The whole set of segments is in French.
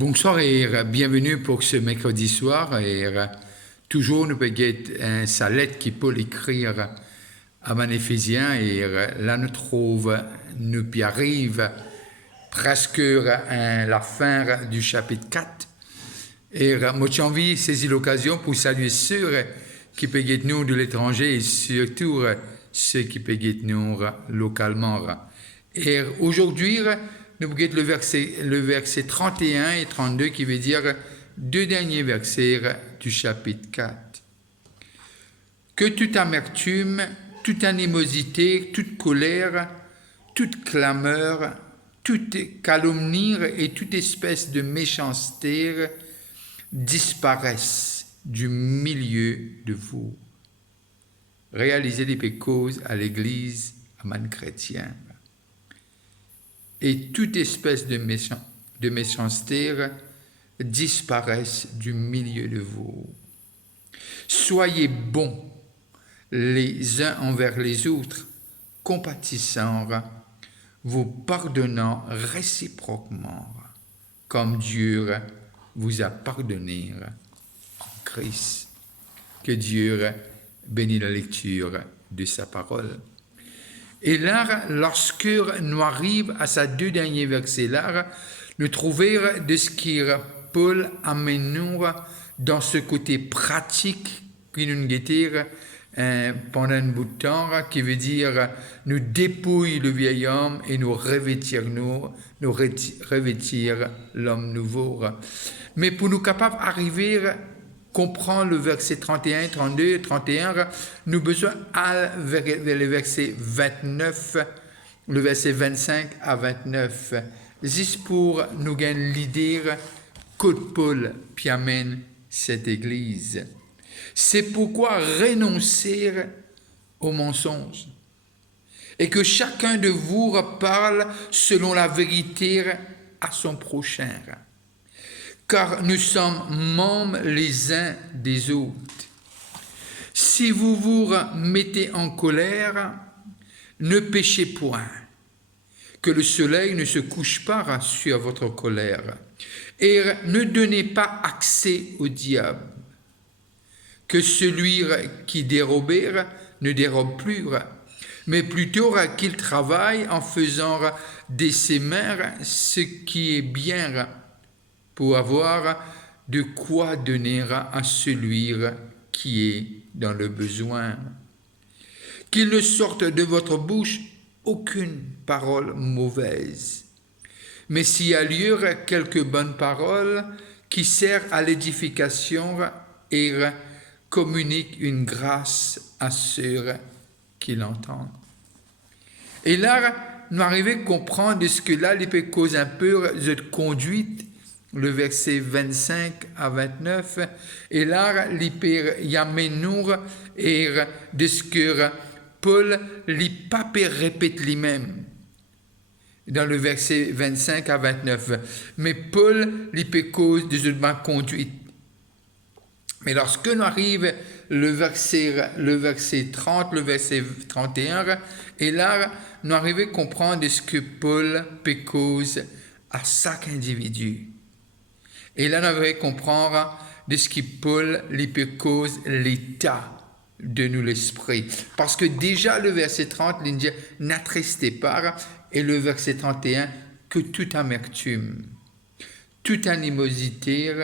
Bonsoir et bienvenue pour ce mercredi soir. Et toujours nous pouvons sa lettre qui peut l'écrire à un Éphésiens et là nous trouve, nous y arrive presque à la fin du chapitre 4. Et moi j'ai envie de saisir l'occasion pour saluer ceux qui peuvent nous de l'étranger et surtout ceux qui peuvent nous localement. Et aujourd'hui, nous regardons le verset 31 et 32 qui veut dire deux derniers versets du chapitre 4. Que toute amertume, toute animosité, toute colère, toute clameur, toute calomnie et toute espèce de méchanceté disparaissent du milieu de vous. Réalisez les causes à l'Église, à man chrétien. Et toute espèce de méchanceté disparaisse du milieu de vous. Soyez bons les uns envers les autres, compatissants, vous pardonnant réciproquement, comme Dieu vous a pardonné en Christ. Que Dieu bénisse la lecture de sa parole. Et là, lorsque nous arrivons à ces deux derniers versets-là, nous trouvons de ce que Paul amène nous dans ce côté pratique qui nous guettir pendant un bout de temps, qui veut dire nous dépouiller le vieil homme et nous revêtir l'homme nouveau. Mais pour nous capables d'arriver comprendre le verset 31, 32, 31, nous avons besoin vers le verset 29, le verset 25 à 29, juste pour nous gagner l'idée que Paul amène cette église. C'est pourquoi renoncer au mensonge et que chacun de vous parle selon la vérité à son prochain. Car nous sommes membres les uns des autres. Si vous vous mettez en colère, ne péchez point, que le soleil ne se couche pas sur votre colère, et ne donnez pas accès au diable, que celui qui dérobait ne dérobe plus, mais plutôt qu'il travaille en faisant de ses mains ce qui est bien, pour avoir de quoi donner à celui qui est dans le besoin. Qu'il ne sorte de votre bouche aucune parole mauvaise, mais s'il y a lieu, quelques bonnes paroles qui servent à l'édification et communiquent une grâce à ceux qui l'entendent. Et là, nous arrivons à comprendre ce que là, il peut causer un peu de conduite, le verset 25 à 29, et là, il y a nous et de ce que Paul, il pape répète lui-même, dans le verset 25 à 29. Mais Paul, il peut cause de cette conduite. Mais lorsque nous arrivons le verset 30, le verset 31, et là, nous arrivons à comprendre ce que Paul peut cause à chaque individu. Et là, nous allons comprendre de ce que Paul peut cause l'état de nous l'esprit. Parce que déjà, le verset 30, il dit « n'attristez pas » et le verset 31, « que toute amertume, toute animosité,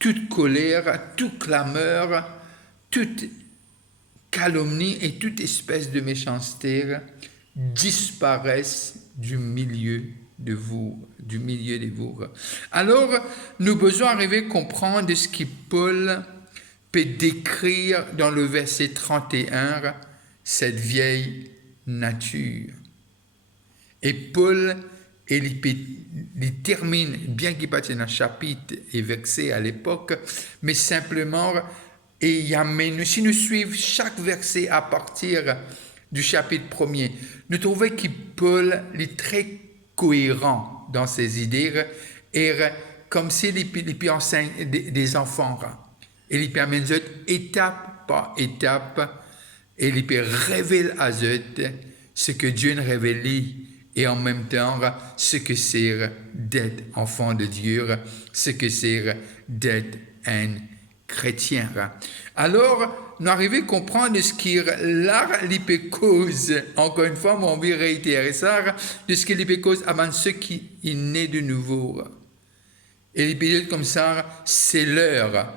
toute colère, toute clameur, toute calomnie et toute espèce de méchanceté disparaissent du milieu de vous, du milieu de vous. » Alors, nous devons arriver à comprendre ce que Paul peut décrire dans le verset 31, cette vieille nature. Et Paul, il termine, bien qu'il passe dans un chapitre et verset à l'époque, mais simplement, et il amène, si nous suivons chaque verset à partir du chapitre 1er, nous trouvons que Paul est très cohérent dans ses idées et comme s'il peut enseigner des enfants. Et il peut amener étape par étape et il peut révéler à eux ce que Dieu révèle et en même temps ce que c'est d'être enfant de Dieu, ce que c'est d'être un chrétien. Alors, nous arrivons à comprendre ce qui l'art l'hypécause. Encore une fois, on veut réitérer ça, de ce que l'hypécause avant ce qui est né de nouveau. Et l'hypécause comme ça, c'est l'heure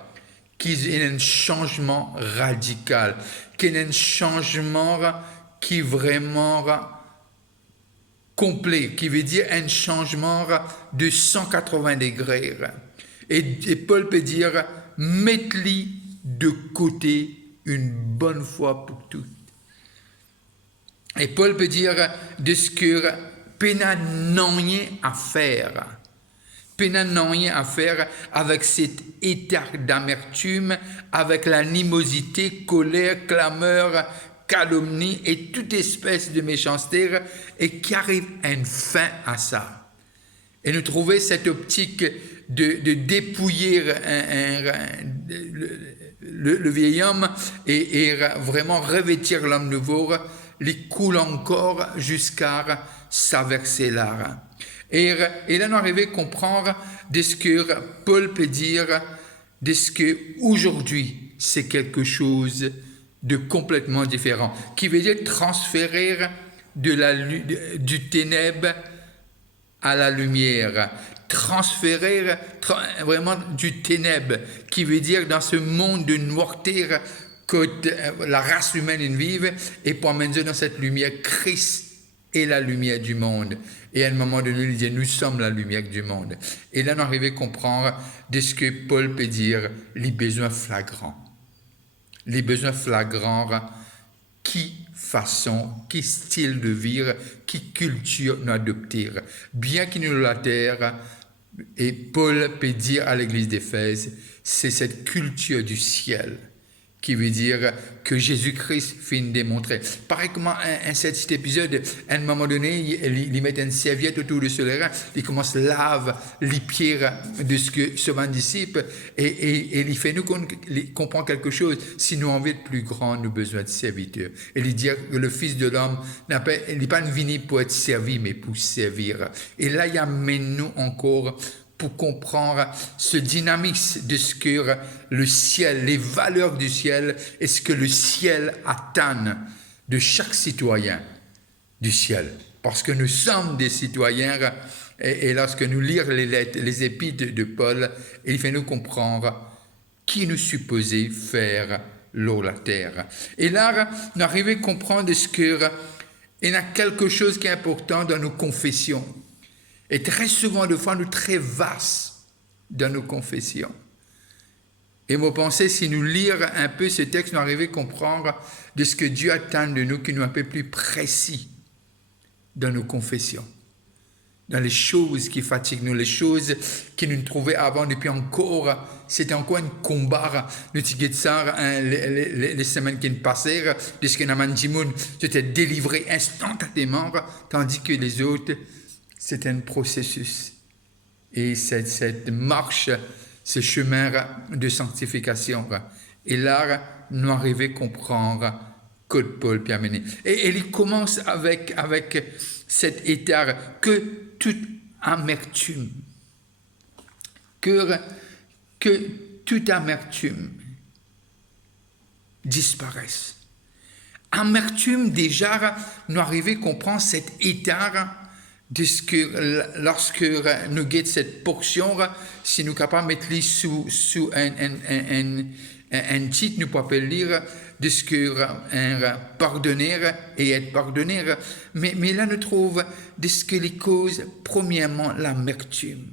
qu'il y ait un changement radical, qu'il y ait un changement qui est vraiment complet, qui veut dire un changement de 180 degrés. Et Paul peut dire, mettez-les de côté une bonne fois pour toutes. Et Paul peut dire de ce que Péna n'a rien à faire. Péna n'a rien à faire avec cet état d'amertume, avec l'animosité, colère, clameur, calomnie et toute espèce de méchanceté, et qui arrive à une fin à ça. Et nous trouvons cette optique de dépouiller le vieil homme et vraiment revêtir l'homme nouveau, les coule encore jusqu'à s'averser là. Et là, nous arrivons à comprendre de ce que Paul peut dire, de ce qu'aujourd'hui, c'est quelque chose de complètement différent, qui veut dire transférer du ténèbre à la lumière, transférer vraiment du ténèbre, qui veut dire dans ce monde de noirceur que la race humaine vive, et pour amener dans cette lumière, Christ est la lumière du monde. Et à un moment donné, il dit, nous sommes la lumière du monde. Et là, nous arrivons à comprendre de ce que Paul peut dire, les besoins flagrants. Les besoins flagrants, qui façon, qui style de vie, qui culture nous adopter. Bien qu'il nous la terre, et Paul peut dire à l'église d'Éphèse, c'est cette culture du ciel qui veut dire que Jésus-Christ finit de démontrer. Pareil comme cet épisode, à un moment donné, il met une serviette autour de ce rein, il commence à laver les pieds de ce que ce disciple, et il fait nous comprendre quelque chose. Si nous envie être plus grand, nous avons besoin de serviteurs. Et il dit que le Fils de l'homme n'est pas venu pour être servi, mais pour servir. Et là, il amène nous encore pour comprendre ce dynamisme de ce que le ciel, les valeurs du ciel, et ce que le ciel attend de chaque citoyen du ciel. Parce que nous sommes des citoyens, et lorsque nous lisons les lettres, les épîtres de Paul, il fait nous comprendre qui nous supposait faire l'eau, la terre. Et là, nous arrivons à comprendre ce que il y a quelque chose qui est important dans nos confessions. Et très souvent, de fois, nous très vastes dans nos confessions. Et moi, pensez, si nous lisons un peu ce texte, nous arrivons à comprendre de ce que Dieu attend de nous, qui nous est un peu plus précis dans nos confessions, dans les choses qui fatiguent nous, les choses qui nous trouvaient avant, depuis encore, c'était encore un combat. Nous disons ça les semaines qui nous passèrent, de ce que Naman Jimoun s'était délivré instantanément, tandis que les autres, c'est un processus. Et cette marche, ce chemin de sanctification. Et là, nous arrivons à comprendre que Paul peut amener. Et il commence avec cet état que toute amertume, que toute amertume disparaisse. Amertume, déjà, nous arrivons à comprendre cet état de ce que lorsque nous guettons cette portion, si nous sommes capables de mettre sous un titre, nous pouvons lire de ce que pardonner et être pardonné. Mais là, nous trouvons de ce que les causes, premièrement, l'amertume.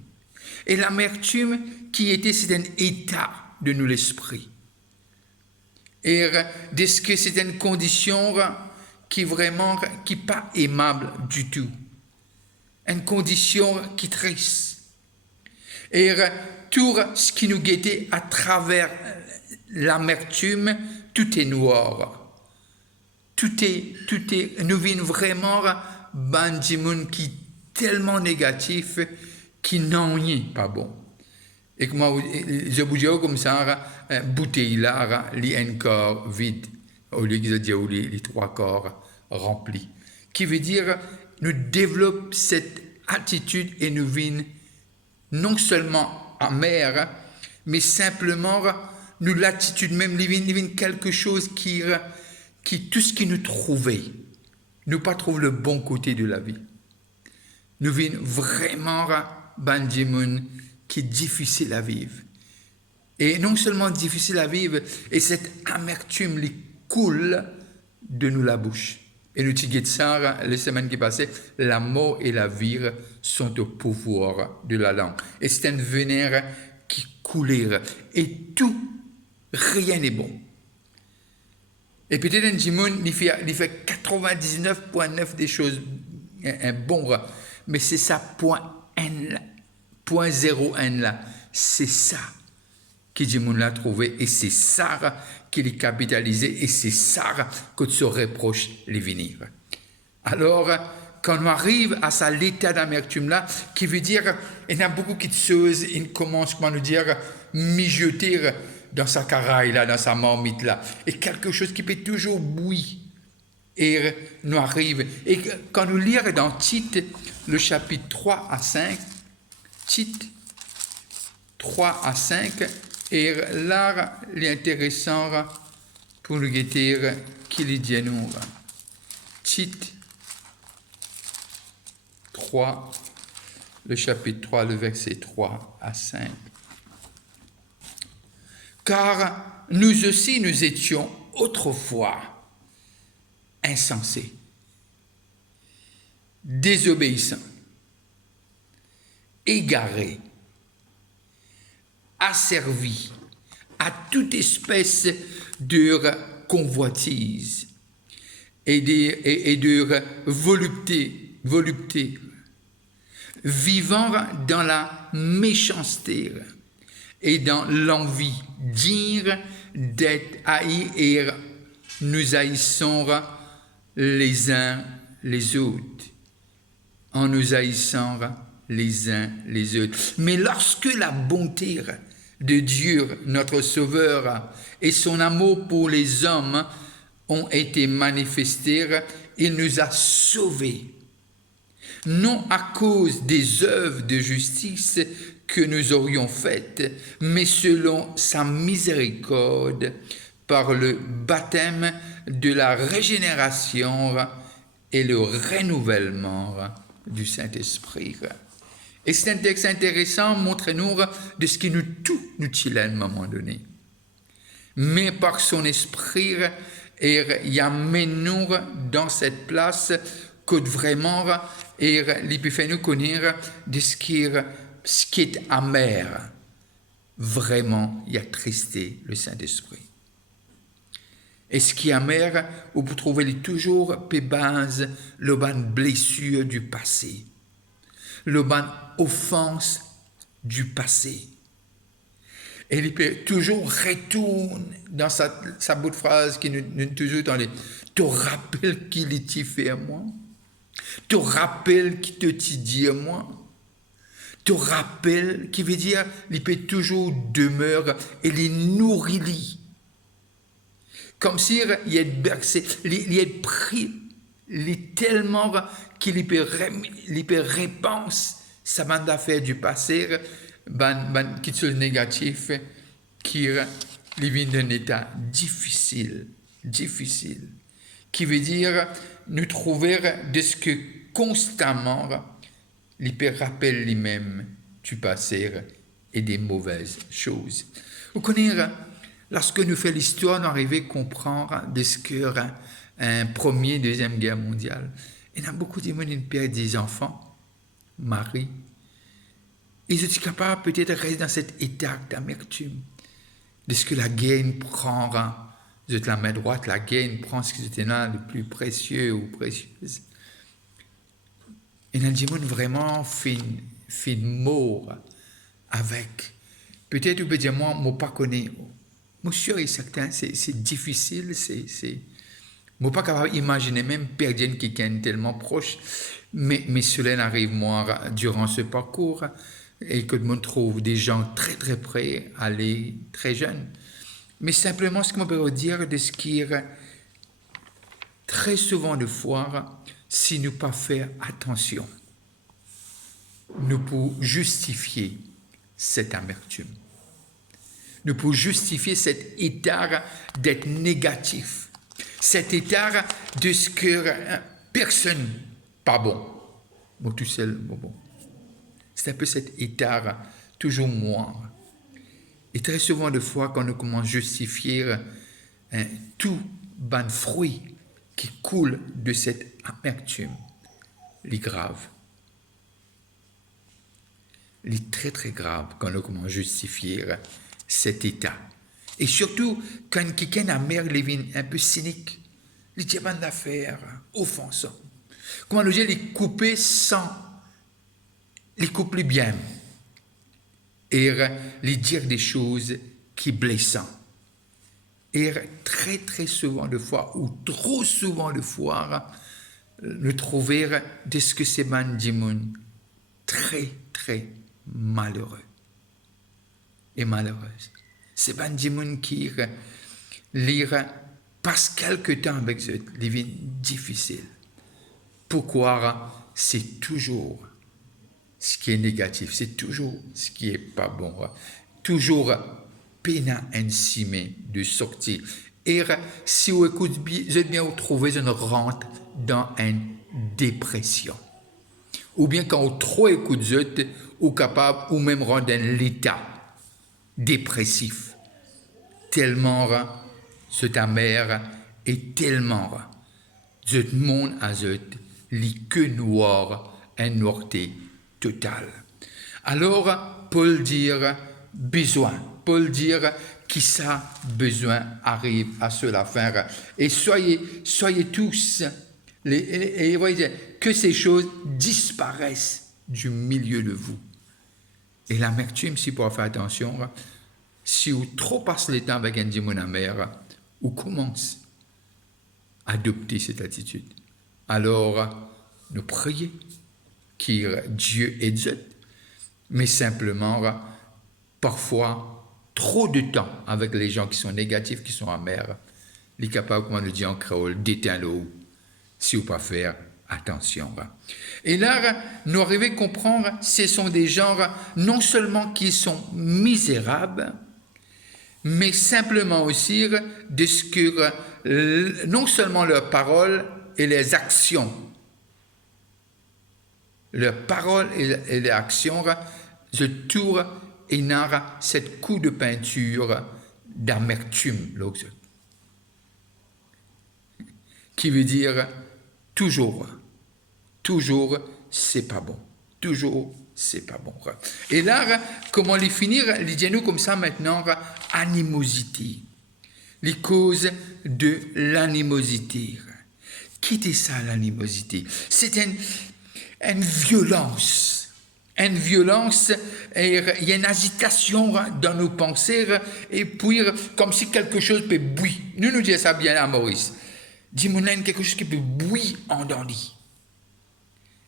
Et l'amertume qui était, c'est un état de nous l'esprit. Et de ce que c'est une condition qui vraiment, qui n'est pas aimable du tout. Une condition qui est triste. Et tout ce qui nous guettait à travers l'amertume, tout est noir. Tout est, nous vivons vraiment bandimoun qui est tellement négatif, qui n'en est pas bon. Et comment je vous dis comme ça, bouteille là, les un corps vide, au lieu de dire les trois corps remplis. qui veut dire nous développons cette attitude et nous vînes non seulement amère, mais simplement nous l'attitude même, nous vînes quelque chose qui tout ce qui nous trouvait, nous pas trouve le bon côté de la vie. Nous vînes vraiment Benjamin qui est difficile à vivre. Et non seulement difficile à vivre, et cette amertume lui coule de nous la bouche. Et nous disons ça, les semaines qui passaient, la mort et la vie sont au pouvoir de la langue. Et c'est un vénère qui coulait. Et tout, rien n'est bon. Et peut-être un Jimoun, il fait 99,9 des choses un bon, mais c'est ça, point N là, point 0,1 là, c'est ça que Jimoun l'a trouvé, et c'est ça qu'il est capitalisé, et c'est ça que se reproche les venir. Alors, quand on arrive à ça, l'état d'amertume-là, qui veut dire, il y a beaucoup qui choses, il commence, comment nous dire, mijoter dans sa caraille-là, dans sa marmite-là, et quelque chose qui peut toujours bouillir, et nous arrive. Et quand nous lisons dans Tite, le chapitre 3 à 5, Tite 3 à 5, et là, l'intéressant pour nous dire qu'il dit nous. Tite 3, le chapitre 3, le verset 3 à 5. Car nous aussi, nous étions autrefois insensés, désobéissants, égarés, asservis à toute espèce de convoitise et de volupté, vivant dans la méchanceté et dans l'envie, dire d'être haïs et nous haïssons les uns les autres, en nous haïssant les uns les autres. Mais lorsque la bonté de Dieu, notre Sauveur, et son amour pour les hommes ont été manifestés, il nous a sauvés, non à cause des œuvres de justice que nous aurions faites, mais selon sa miséricorde, par le baptême de la régénération et le renouvellement du Saint-Esprit. Et c'est un texte intéressant, montre-nous de ce qui nous tout nous tient à un moment donné. Mais par son esprit, il amène-nous dans cette place que vraiment, il peut faire nous connaître de ce qui est amer. Vraiment, il a tristé le Saint-Esprit. Et ce qui est amer, vous pouvez trouver toujours peu base le ban blessure du passé, le ban offense du passé. Et il peut toujours retourner dans sa bout de phrase qui nous toujours dans les « te rappelle qu'il est fait à moi, te rappelle qu'il te dit à moi, te rappelle » qui veut dire il peut toujours demeurer et les nourrit. Comme s'il est bercé, il est pris, il est tellement qu'il peut répondre sa bande d'affaires du passé, qui sont négatifs, qui vient d'un état difficile, qui veut dire nous trouver de ce que constamment il peut rappeler lui-même du passé et des mauvaises choses. Vous connaissez, lorsque nous faisons l'histoire, nous arrivons à comprendre de ce que un Première, Deuxième Guerre mondiale. Il y a beaucoup de gens qui perdent des enfants, mari. Ils sont capables peut-être de rester dans cet état d'amertume, de ce que la guerre prend, de la main droite, la guerre prend ce qui était là le plus précieux ou précieuse. Et il y a des gens vraiment fin mort avec. Peut-être vous pouvez dire, moi, je ne pas connais. Moi, sûr et certain, c'est difficile, je ne suis pas capable d'imaginer même perdre quelqu'un tellement proche, mais cela n'arrive moi durant ce parcours et que je trouve des gens très très près, aller très jeunes. Mais simplement, ce que je peux dire de ce qui est très souvent de fois, si nous pas faire attention, nous pouvons justifier cette amertume. Nous pouvons justifier cet état d'être négatif, cet état de ce que personne pas bon. Moi tout seul, bon. C'est un peu cet état, toujours moi. Et très souvent de fois, quand nous commençons à justifier tout ban fruit qui coule de cette amertume, les grave. Les très très grave quand nous commençons à justifier cet état. Et surtout, quand quelqu'un amer devient un peu cynique, il dit pas d'affaires, offensant. Comment nous dire, les couper sans, les couper bien, et les dire des choses qui blessent. Et très très souvent de fois, ou trop souvent de fois, nous trouver de ce que c'est bandimoun très très malheureux et malheureuse. C'est bandimoun qui lire passe quelque temps avec eux, devient difficile. Pourquoi? C'est toujours ce qui est négatif, c'est toujours ce qui est pas bon, toujours peine insimé de sortir. Et si vous écoutez bien, vous êtes bien retrouvé, vous rentre dans une dépression. Ou bien quand vous trop écoutez, vous êtes capable ou même rendre dans l'état dépressif. Tellement c'est amer et tellement ce monde a les queues noires, un noirté total. Alors, Paul dit besoin. Paul dit qui ça besoin arrive à cela faire. Et soyez tous, et voyez que ces choses disparaissent du milieu de vous. Et l'amertume, si pour faire attention, si vous trop passez le temps avec un démon amer, ou commence à adopter cette attitude. Alors, nous prions que Dieu aide, mais simplement, parfois, trop de temps avec les gens qui sont négatifs, qui sont amers, les capables, comme on le dit en créole, d'éteindre l'eau, si vous pas faire attention. Et là, nous arrivons à comprendre, ce sont des gens non seulement qui sont misérables, mais simplement aussi de ce que non seulement leurs paroles et les actions, leurs paroles et les actions, je tourne et n'a cette coup de peinture d'amertume, qui veut dire toujours, c'est pas bon, toujours, c'est pas bon. Et là, comment les finir? Les dire comme ça maintenant, animosité, les causes de l'animosité. Quittez ça, l'animosité. C'est une violence. Une violence, et il y a une agitation dans nos pensées, et puis comme si quelque chose peut bouillir. Nous disons ça bien à Maurice. Dis-moi, quelque chose qui peut bouillir en dandis.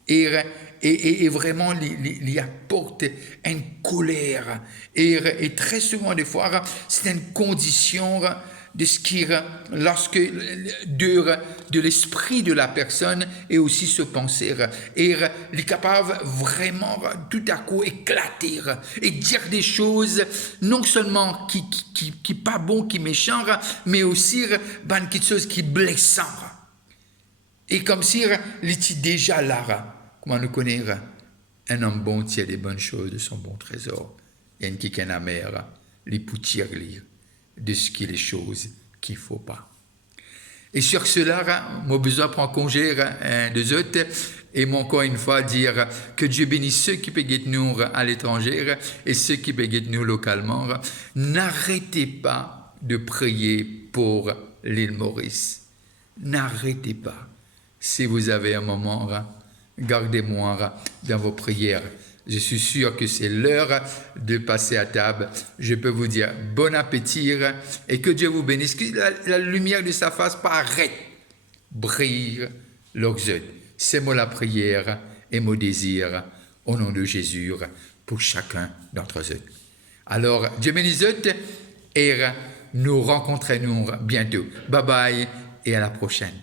Et vraiment, il apporte une colère. Et très souvent, des fois, c'est une condition de ce qui, lorsque de l'esprit de la personne et aussi se penser. Et il est capable vraiment tout à coup éclater et dire des choses non seulement qui pas bon, qui méchant, mais aussi quelque chose qui blessant. Et comme si il était déjà là, comment nous connaître, un homme bon tient des bonnes choses de son bon trésor. Il y a une qui est amer, les poutières lire de ce qui est les choses qu'il ne faut pas. Et sur cela, moi besoin de prendre congé des autres et moi encore une fois dire que Dieu bénisse ceux qui peuvent nous à l'étranger et ceux qui peuvent nous localement. N'arrêtez pas de prier pour l'île Maurice. N'arrêtez pas. Si vous avez un moment, gardez-moi dans vos prières. Je suis sûr que c'est l'heure de passer à table. Je peux vous dire bon appétit et que Dieu vous bénisse. Que la lumière de sa face arrête brille leurs yeux. C'est moi la prière et mon désir au nom de Jésus pour chacun d'entre eux. Alors, Dieu bénisse et nous rencontrons bientôt. Bye bye et à la prochaine.